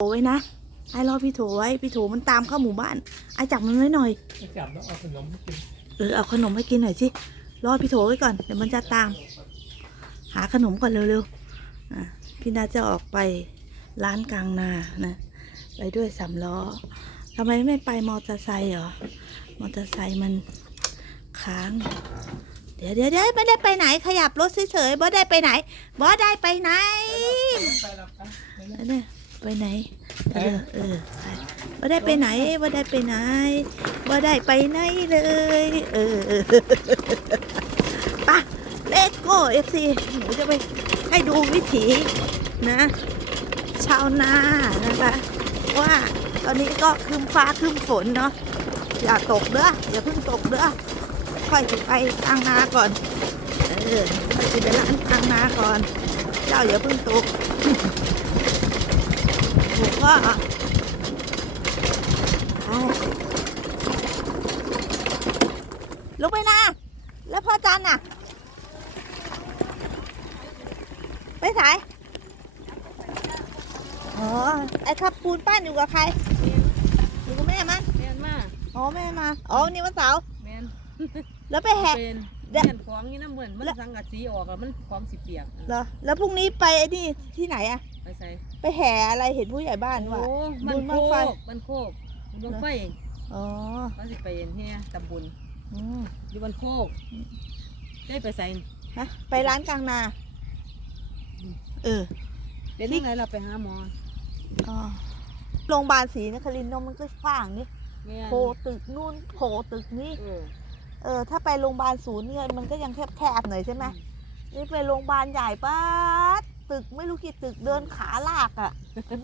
โถไว้นะไอ้รอพี่โถไว้พี่โถมันตามเข้าหมู่บ้านไอ้จับมันไว้หน่อยไม่จับแล้วเอาขนมให้กินเออเอาขนมให้กินหน่อยสิรอพี่โถไว้ก่อนเดี๋ยวมันจะตาม หาขนมก่อนเร็วๆอะพี่นาจะออกไปร้านกลางนานะไปด้วยสามล้อทำไมไม่ไปมอเตอร์ไซค์เหรอมอเตอร์ไซค์มันค้าง เดี๋ยวเดี๋ยวเดี๋ยวไม่ได้ไปไหนขยับรถเฉยๆบ่ได้ไปไหนบ่ได้ไปไหนไปรับกันไปนะอันเนี่ย ไปไหนเออเออไปว่าได้ไปไหนว่าได้ไปไหนว่าได้ไปไหนเลยเออเออปะเลตโก้เอฟซีหนูจะไปให้ดูวิถีนะ ชาวนานะคะ ว่าตอนนี้ก็ครึมฟ้าครึมฝนเนาะอย่าตกเด้ออย่าเพิ่งตกเด้อค่อยสิไปกลางนาก่อนเออค่อยสิไปล้างกลางนาก่อน เจ้าอย่าเพิ่งตก ผมก็เอาลุกไปนะ แล้วพ่อจันน่ะ ไปสายอ๋อ ไอ้ขับปูนป้านอยู่กับใคร อยู่กับแม่มันแมนมา อ๋อแม่มา อ๋อวันนี่วันเสาร์แมนแล้วไปแหกเป็นเดี๋แมยวนของนี่น้ำเหมือนมันสังกัดสีออกแล้วมันของสีเปียกเหรอ แล้วพรุ่งนี้ไปไอ้นี่ที่ไหนอะ ไปใส่ไปแห่อะไรเห็นผู้ใหญ่บ้านว่า โอ้มันบุญโคบั้งไฟ กมันโคกมันบังไฟอ๋อเขาสิไปเฮียตำบุญอืม อยู่บันโคกได้ไปใส่ฮะไปร้านกลางนา เออเป็นยังไงเราไปหาหมออ๋อโรงพยาบาลศรีนครินทร์เนอะมันก็ฟ้างนี่แม่นโผตึกนู่นโผตึกนี่ เออเออ ถ้าไปโรงพยาบาลศูนย์เนี่ยมันก็ยังแคบๆหน่อยใช่ไหมนี่ไปโรงพยาบาลใหญ่ป้าด ตึกไม่รู้กี่ตึกเดินขาลากอะ่ะ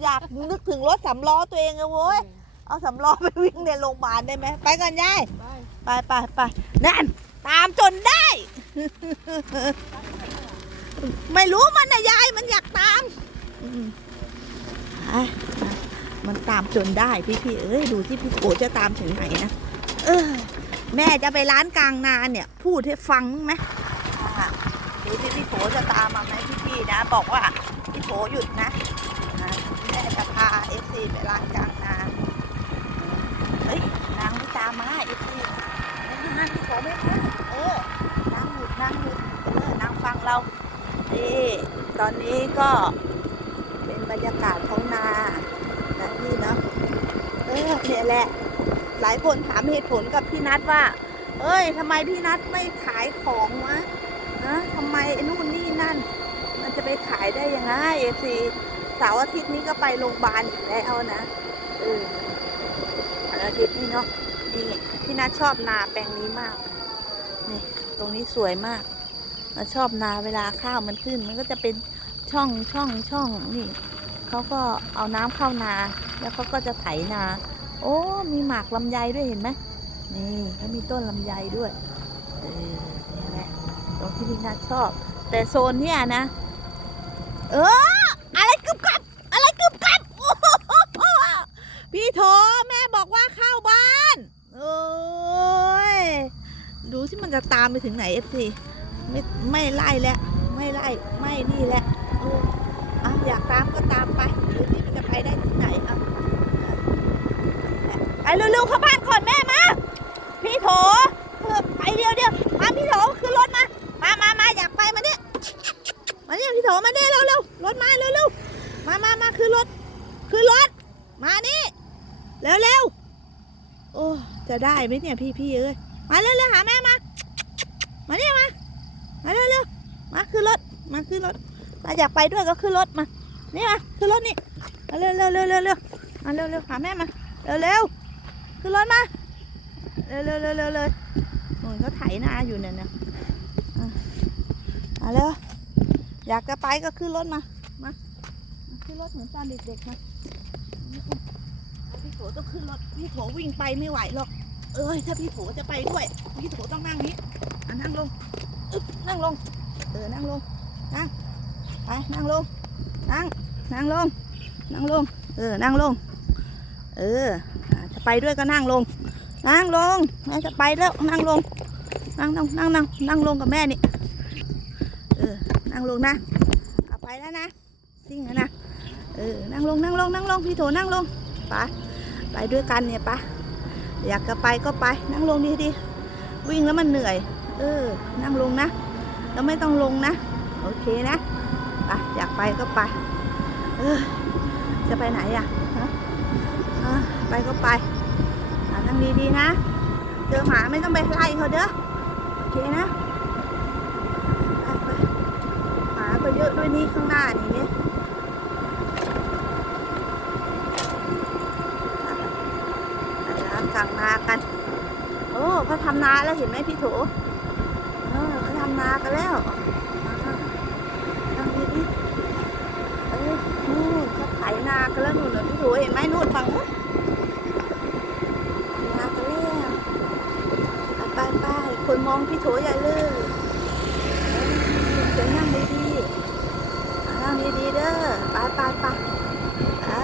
อยากนึกถึงรถสำล้อตัวเองอะโว้ยเอาสำล้อไปวิ่งในโรงพยาบาลได้ไหมไปก่อนยายไปไปไปไปนั่นตามจนได้ ไม่รู้มันนะยายมันอยากตามอืมอะมันตามจนได้พี่พี่ๆเอ้ยดูที่พี่โกจะตามถึงไหนนะเออ แม่จะไปร้านกลางนาเนี่ย พูดให้ฟังไหมอะ ดูที่พี่โกจะตามมาไหมพี่พี่ๆนะ บอกว่าพี่โกหยุดนะแม่จะพาเอฟซีไปร้านกลางนาเฮ้ยนางไม่ตามมาเอฟซีนั่งที่โถไม่ค่ะเออนั่งหยุดนั่งหยุดเออนั่งฟังเรานี่ตอนนี้ก็เป็นบรรยากาศท้องนานะพี่เนาะเออเนี่ยแหละ หลายคนถามเหตุผลกับพี่นัทว่า เอ้ยทำไมพี่นัทไม่ขายของวะ นะทำไมนู่นนี่นั่น มันจะไปขายได้ยังไงเอฟซีเสาร์อาทิตย์นี้ก็ไปโรงพยาบาลอยู่แล้วนะเออเสาร์อาทิตย์นี้เนาะนี่พี่นัทชอบนาแปลงนี้มากนี่ตรงนี้สวยมากมาชอบนาเวลาข้าวมันขึ้น มันก็จะเป็นช่องช่องช่องนี่เขาก็เอาน้ำเข้านา แล้วเขาก็จะไถนา โอ้มีหมากลำไยด้วยเห็นไหมนี่เขามีต้นลำไยด้วยเออ นี่แหละตรงที่พี่นัทชอบ แต่โซนเนี้ยนะ เออ อะไรกึบกับ อะไรกึบกับโอ้โหพี่โถแม่บอกว่าเข้าบ้าน โอ้ย ดูที่มันจะตามไปถึงไหนเอฟซีไม่ไม่ไล่แล้ว ไม่ไล่ ไม่นี่แหละโอ้อาอยากตามก็ตามไปดูที่มันจะไปได้ถึงไหนเอาไปเร็วๆเข้าบ้านก่อนแม่มาพี่โถเออไปเดียวเดียว รถมาเร็วเร็วมามามาขึ้นรถขึ้นรถ มานี่เร็วเร็วโอ้จะได้ไหมเนี่ยพี่พี่เอ้ยมาเร็วเร็วหาแม่มา มาเนี่ยมามาเร็วเร็วมาขึ้นรถมาขึ้นรถมาอยากไปด้วยก็ขึ้นรถมานี่มาขึ้นรถนี่มาเร็วเร็วเร็วเร็วเร็วมาเร็วเร็วหาแม่มาเร็วเร็วขึ้นรถมาเร็วเร็วเร็วเร็วเลยโน่นเขาไถนาอยู่เนี่ยเนี่ยอะมาเร็วอยากจะไปก็ขึ้นรถมา ขึ้นรถเหมือนตอนเด็กๆมาพี่โถต้องขึ้นรถพี่โถวิ่งไปไม่ไหวหรอก เอ้ยถ้าพี่โถจะไปด้วย พี่โถต้องนั่งนี้อะนั่งลงอึ๊บนั่งลง เออนั่งลงนั่งไปนั่งลงนั่งนั่งลงนั่งลง เออนั่งลง เออจะไปด้วยก็นั่งลง นั่งลงแม่จะไปแล้วนั่งลง นั่งนั่งนั่งนั่งนั่งลงกับแม่นี่ เออนั่งลงนะเอาไปแล้วนะซิ่งแล้วนะ งลงนั่งลงนั่งลงพี่โถนั่งลงไปไปด้วยกันเนี่ยไปอยากจะไปก็ไปนั่งลงดีดีๆวิ่งแล้วมันเหนื่อย เออ นั่งลงนะ แล้วไม่ต้องลงนะ โอเคนะไปอยากไปก็ไป เออ จะไปไหนอะฮะไปก็ไปนั่งดีๆนะ เจอหมาไม่ต้องไปไล่เขาเด้อ โอเคนะไปไปหมาก็เยอะด้วยนี่ข้างหน้านี่เนี่ยอาจจะ กลางนากัน โอ้เขาทำนาแล้วเห็นไหมพี่โถเออเขาทำนากันแล้วนั่งดีๆเออนู่นเขาไถนากันแล้วนู่นเหรอพี่โถเห็นไหมนู่นฝั่งนู้นนากันแล้วไปไปคนมองพี่โถใหญ่เลยเดี๋ยวนั่งดีๆนั่งดีๆเด้อไปไปไปอ่า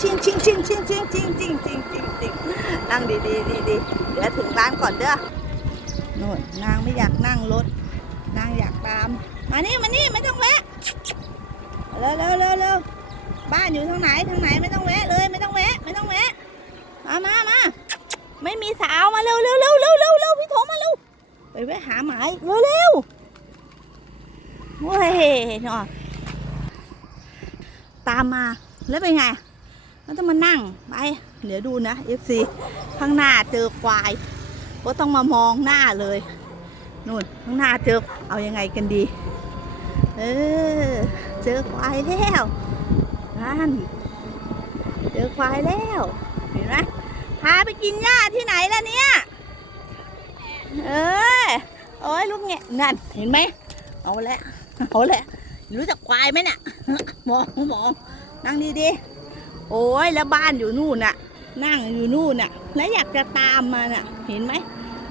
ชิงชิงชิงชิงชิงชิงชิงชิง ชิงชิงนั่งดีๆดีดีเดี๋ยวถึงร้านก่อนเด้อโน่นนางไม่อยากนั่งรถ นางอยากตาม มานี่มานี่ไม่ต้องแวะเร็วเร็วเร็วเร็วบ้านอยู่ทางไหนทางไหนไม่ต้องแวะเลยไม่ต้องแวะ ไม่ต้องแวะ มามามาไม่มีสาวมาเร็วเร็วเร็วเร็วเร็วเร็วพี่โถมาเร็วไปแวะหาหมายเร็วเร็วโอ้ยเนาะตามมาแล้วเป็นไง มันต้องมานั่งไป เดี๋ยวดูนะ FC ข้างหน้าเจอควายก็ต้องมามองหน้าเลยนู่นข้างหน้าเจอเอายังไงกันดี เออ เจอควายแล้วนั่นเจอควายแล้วเห็นไหมพาไปกินหญ้าที่ไหนล่ะเนี่ยเออโอ้ยลูกแงะนั่นเห็นไหมเอาละเอาละรู้จักควายไหมเนี่ยมองมองนั่งดีๆโอ้ยแล้วบ้านอยู่นู่นน่ะ นั่งอยู่นู่นน่ะ แล้วอยากจะตามมาน่ะ เห็นไหม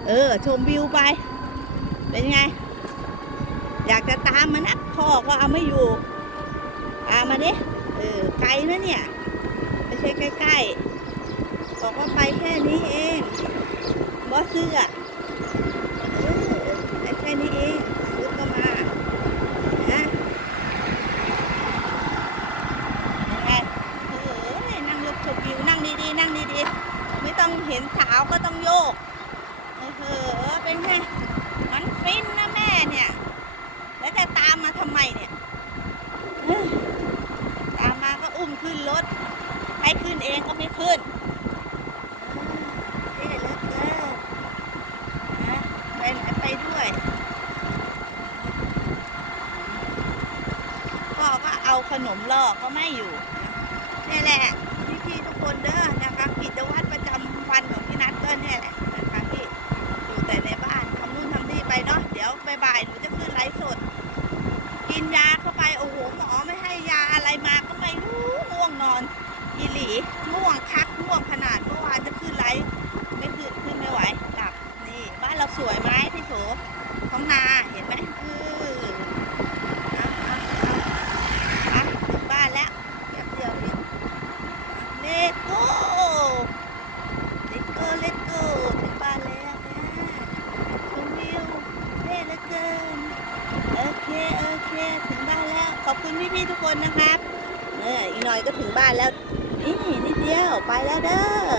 เออ ชมวิวไป เป็นไง อยากจะตามมานะพ่อก็เอาไม่อยู่ ตามมาดิ เออ ไกลนะเนี่ย ไม่ใช่ใกล้ๆ บอกว่าไปแค่นี้เอง บอสเสื้อเออไปแค่นี้เองลูกก็มา นะยังไงเออนั่งยกชมวิวนั่งดีๆ นั่งดีๆ ไม่ต้องเห็นสาวก็ต้องโยกเออเป็นไง มันฟินนะแม่เนี่ย แล้วจะตามมาทำไมเนี่ยเอ้ยตามมาก็อุ้มขึ้นรถ ให้ขึ้นเองก็ไม่ขึ้นเท่เหลือเกินนะไปไหนไปด้วย พ่อก็เอาขนมล่อก็ไม่อยู่นี่แหละพี่ๆทุกคนเด้อนะคะกิจวัตรประจำวันของพี่นัทก็เนี่ยแหละนะคะที่อยู่แต่ในบ้านทำนู่นทำนี่ไปเนาะเดี๋ยวบ่ายๆหนูจะขึ้นไลฟ์สด กินยาเข้าไปโอ้โหหมอไม่ให้ยาอะไรมาก็ไม่รู้ง่วงนอนอีหลีง่วงคักง่วงขนาดเมื่อวานจะขึ้นไลฟ์ไม่ขึ้นขึ้นไม่ไหวหลับนี่บ้านเราสวยไหมพี่โสท้องนาเห็นไหมเออเอาเอาเอา อะถึงบ้านแล้วเดี๋ยวเดี๋ยวเดี๋ยวเลตโก้เลตโก้เลตโก้ถึงบ้านแล้วนะชมวิวเท่เหลือเกินโอเคโอเคถึงบ้านแล้ว ขอบคุณพี่ๆทุก คนนะครับเอออีกหน่อยก็ถึงบ้านแล้ว นี่นิดเดียวไปแล้วเด้อ